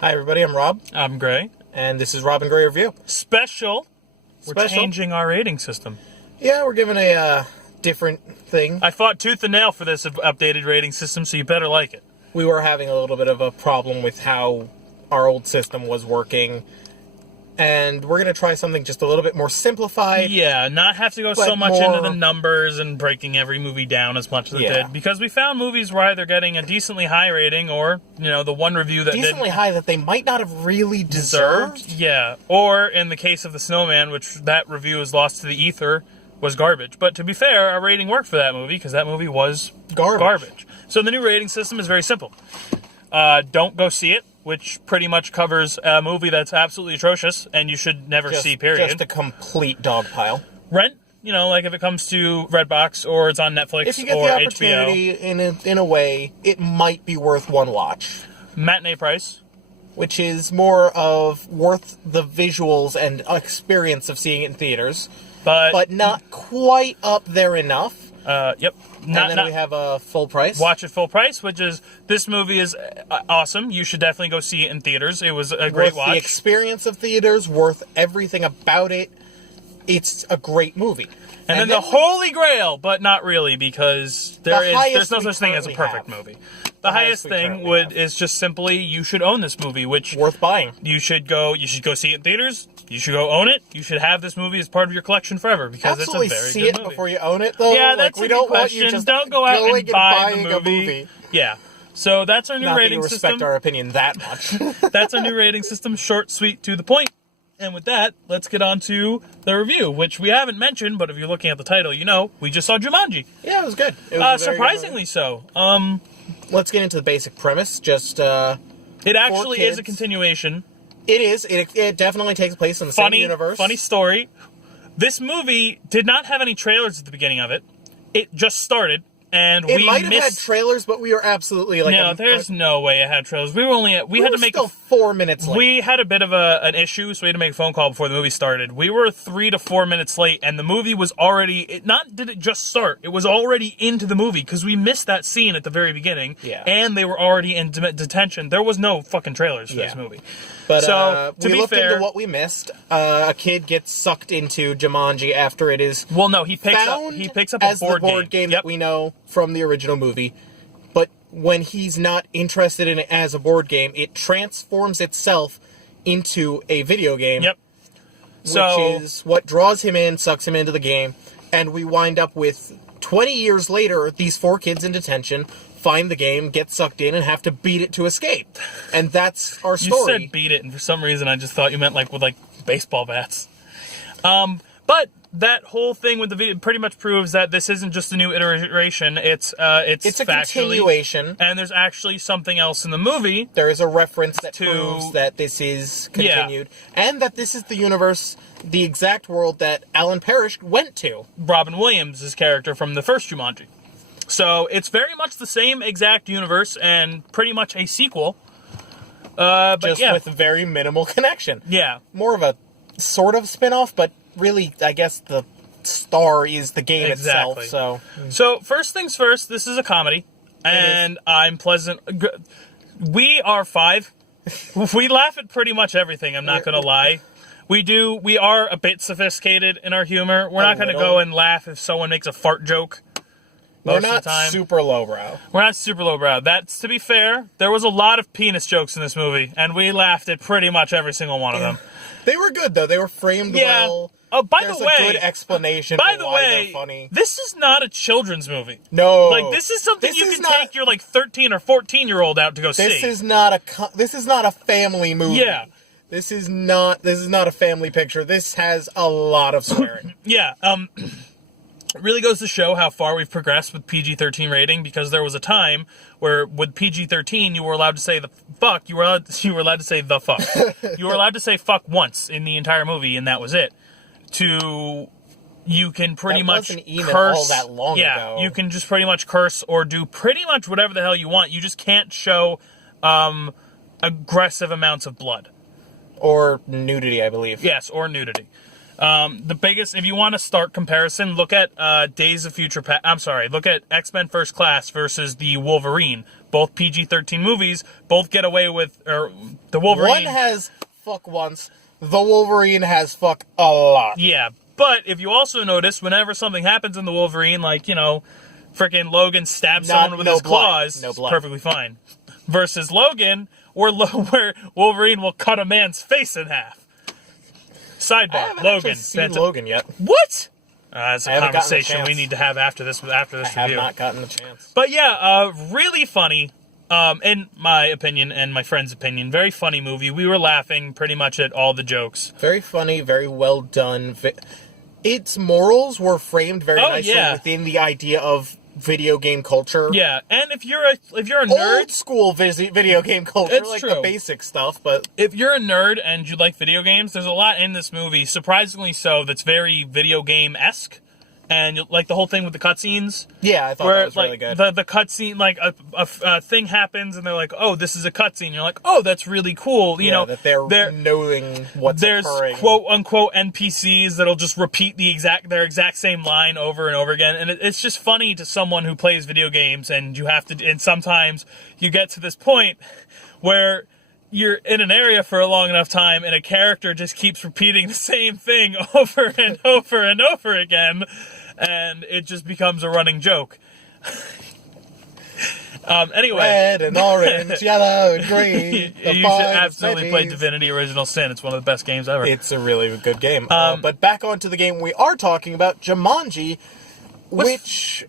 Hi, everybody. I'm Rob, I'm Gray. and this is Rob and Gray Review. Special. We're changing our rating system. Yeah, we're giving a different thing. I fought tooth and nail for this updated rating system, so you better like it. We were having a little bit of a problem with how our old system was working, and we're going to try something just a little bit more simplified. Yeah, not have to go so much into the numbers and breaking every movie down as much as it did. Because we found movies were either getting a decently high rating or, the one review that decently high that they might not have really deserved. Yeah, or in the case of The Snowman, which that review was lost to the ether, was garbage. But to be fair, our rating worked for that movie because that movie was garbage. So the new rating system is very simple. Don't go see it, which pretty much covers a movie that's absolutely atrocious and you should never see, period. Just a complete dog pile. Rent, like if it comes to Redbox or it's on Netflix or HBO. If you get the opportunity, in a way, it might be worth one watch. Matinee price. Which is more of worth the visuals and experience of seeing it in theaters. But not quite up there enough. Yep. And then we have a full price. Watch it full price, which is, this movie is awesome. You should definitely go see it in theaters. It was a great watch. Worth the experience of theaters, worth everything about it. It's a great movie. And then the Holy Grail, but not really, because there's no such thing as a perfect movie. The highest thing is just simply, you should own this movie, which worth buying. You should go see it in theaters. You should go own it. You should have this movie as part of your collection forever because Absolutely. It's a very see good it movie. Before you own it, though. Yeah, that's we a good don't question. Want you just don't go out and buy the a movie. Yeah. So that's our new rating system. Not that you respect our opinion that much. That's our new rating system. Short, sweet, to the point. And with that, let's get on to the review, which we haven't mentioned, but if you're looking at the title, we just saw Jumanji. Yeah, it was good. It was surprisingly so. Let's get into the basic premise. It actually is a continuation. It is. It definitely takes place in the same universe. Funny story. This movie did not have any trailers at the beginning of it. It just started, and it might have had trailers, but we were absolutely there's no way it had trailers. We had to make 4 minutes late. We had a bit of an issue, so we had to make a phone call before the movie started. We were 3 to 4 minutes late, and the movie was already... Not did it just start, it was already into the movie, because we missed that scene at the very beginning, and they were already in detention. There was no fucking trailers for this movie. But we looked into what we missed. A kid gets sucked into Jumanji after it is he picks up a board game that we know from the original movie. But when he's not interested in it as a board game, it transforms itself into a video game. Yep. Which is what draws him in, sucks him into the game, and we wind up with 20 years later, these 4 kids in detention find the game, get sucked in, and have to beat it to escape. And that's our story. You said beat it, and for some reason I just thought you meant with baseball bats. But that whole thing with the video pretty much proves that this isn't just a new iteration. It's a continuation. And there's actually something else in the movie. There is a reference that proves that this is continued. Yeah. And that this is the universe, the exact world that Alan Parrish went to. Robin Williams' character from the first Jumanji. So it's very much the same exact universe and pretty much a sequel. Just with a very minimal connection. Yeah. More of a sort of spin-off, but really, I guess the star is the game itself. So first things first, this is a comedy. And I'm pleasant. We are 5. We laugh at pretty much everything, I'm not going to lie. We are a bit sophisticated in our humor. We're not going to go and laugh if someone makes a fart joke. We're not super lowbrow. We're not super lowbrow. That's, to be fair, there was a lot of penis jokes in this movie, and we laughed at pretty much every single one of them. They were good, though. They were framed well. Oh, by There's the way, a good explanation for why they're funny. This is not a children's movie. No. This is something you can take your 13 or 14-year-old out to go see. This is not a family movie. Yeah. This is not a family picture. This has a lot of swearing. Yeah. It really goes to show how far we've progressed with PG-13 rating, because there was a time where with PG-13 you were allowed to say the fuck. You were allowed to say the fuck. You were allowed to say fuck once in the entire movie, and that was it. You can pretty much wasn't even curse. All that long ago. Yeah, you can just pretty much curse or do pretty much whatever the hell you want. You just can't show aggressive amounts of blood. Or nudity, I believe. Yes, or nudity. The biggest, if you want a stark comparison, look at look at X-Men First Class versus the Wolverine. Both PG-13 movies, both get away with, or The Wolverine. One has fuck once. The Wolverine has fuck a lot. Yeah, but if you also notice, whenever something happens in the Wolverine, like, you know, freaking Logan stabs someone with his claws, no blood. Perfectly fine. Versus Logan, where Wolverine will cut a man's face in half. I Sidebar, haven't Logan. actually seen Logan yet. What? That's a I haven't gotten the conversation we chance. need to have after this I review. have not gotten the chance. But yeah, really funny. In my opinion and my friend's opinion, very funny movie. We were laughing pretty much at all the jokes. Very funny, very well done. Its morals were framed very nicely within the idea of video game culture. Yeah, and if you're a nerd, Old school video game culture, It's like true. the basic stuff, but if you're a nerd and you like video games, there's a lot in this movie, surprisingly so, that's very video game-esque. And like the whole thing with the cutscenes. yeah, I thought Where that was like really good. the cutscene, like a thing happens, and they're like, "Oh, this is a cutscene." You're like, "Oh, that's really cool." You know that they're knowing what's there's occurring. quote unquote NPCs that'll just repeat their exact same line over and over again, and it's just funny to someone who plays video games, and and sometimes you get to this point where you're in an area for a long enough time, and a character just keeps repeating the same thing over and over and over again. And it just becomes a running joke. Anyway. Red and orange, yellow and green. You should absolutely play Divinity Original Sin. It's one of the best games ever. It's a really good game. But back onto the game we are talking about, Jumanji, which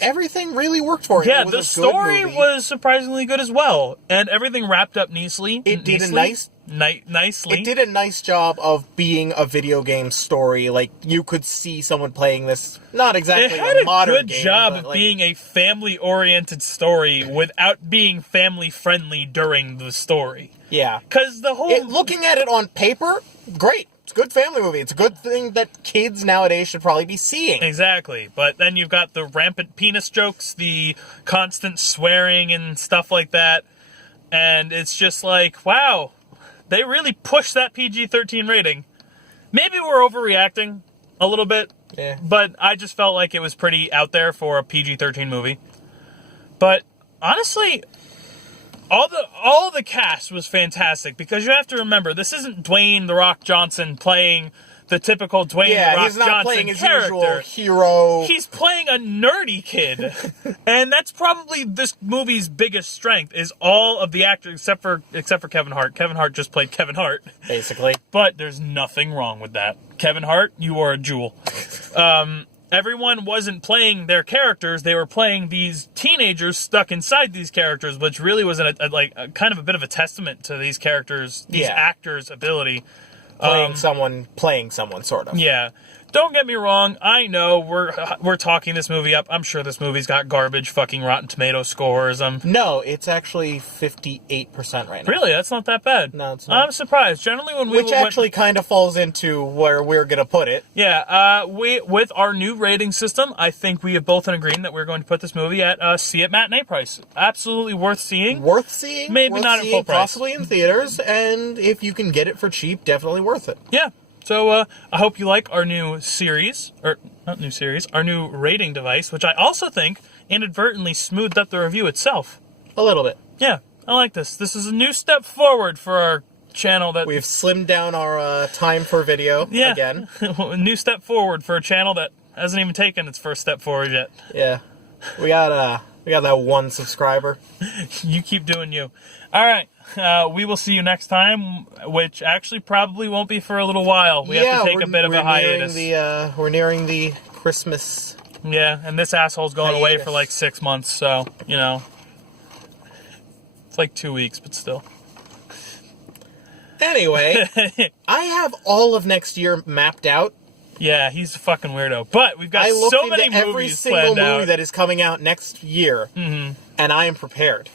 everything really worked for it. Yeah, It was the a good story movie. was surprisingly good as well. And everything wrapped up nicely. It did nicely. It did a nice job of being a video game story. Like, you could see someone playing this, not exactly It had a a modern good game, job but, of like, being a family-oriented story without being family-friendly during the story. yeah. Because the whole... Looking at it on paper, great. It's a good family movie. It's a good thing that kids nowadays should probably be seeing. Exactly, but then you've got the rampant penis jokes, the constant swearing and stuff like that, and it's just like, wow, they really pushed that PG-13 rating. Maybe we're overreacting a little bit, Yeah. but I just felt like it was pretty out there for a PG-13 movie. But honestly, all the cast was fantastic, because you have to remember, this isn't Dwayne "The Rock" Johnson playing the typical Dwayne "The Rock" he's not Johnson playing his character. usual hero. He's playing a nerdy kid. And that's probably this movie's biggest strength, is all of the actors except for Kevin Hart. Kevin Hart just played Kevin Hart. Basically. But there's nothing wrong with that. Kevin Hart, you are a jewel. Everyone wasn't playing their characters. They were playing these teenagers stuck inside these characters, which really was a kind of a bit of a testament to these characters, these actors' ability. Playing someone, sort of. Yeah. Don't get me wrong. I know we're talking this movie up. I'm sure this movie's got garbage fucking Rotten Tomato scores. No, it's actually 58% right now. Really, that's not that bad. No, it's not. I'm surprised. Generally, when we Which actually kind of falls into where we're going to put it. yeah, with our new rating system, I think we have both in agreement that we're going to put this movie at see it matinee price. Absolutely worth seeing. Worth seeing. Maybe worth not at seeing, full price. Possibly in theaters, and if you can get it for cheap, definitely worth it. Yeah. So I hope you like our new series, or not new series, our new rating device, which I also think inadvertently smoothed up the review itself. A little bit. Yeah, I like this. This is a new step forward for our channel that... We've slimmed down our time for video again. A new step forward for a channel that hasn't even taken its first step forward yet. Yeah. We got that one subscriber. You keep doing you. All right. We will see you next time, which actually probably won't be for a little while. We have to take a bit of a hiatus. We're nearing the Christmas. Yeah, and this asshole's going away hiatus. for like 6 months, so, you know. It's like 2 weeks, but still. Anyway, I have all of next year mapped out. Yeah, he's a fucking weirdo. But we've got I looked so into many every movies single planned movie out. that is coming out next year, and I am prepared.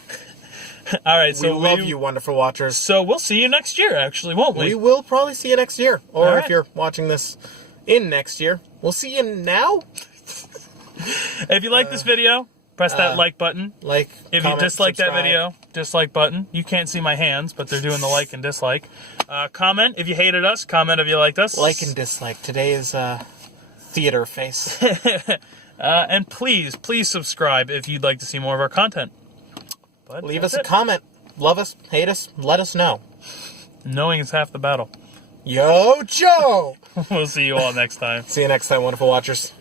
All right, so we love you, wonderful watchers. So we'll see you next year, actually, won't we? We will probably see you next year. Or All right. if you're watching this in next year, we'll see you now. If you like this video, press that like button. Like, If comment, you dislike that subscribe. video, dislike button. You can't see my hands, but they're doing the like and dislike. Comment if you hated us. Comment if you liked us. Like and dislike. Today is theater face. And please subscribe if you'd like to see more of our content. But Leave that's us a it. comment. Love us, hate us, let us know. Knowing is half the battle. Yo, Joe! We'll see you all next time. See you next time, wonderful watchers.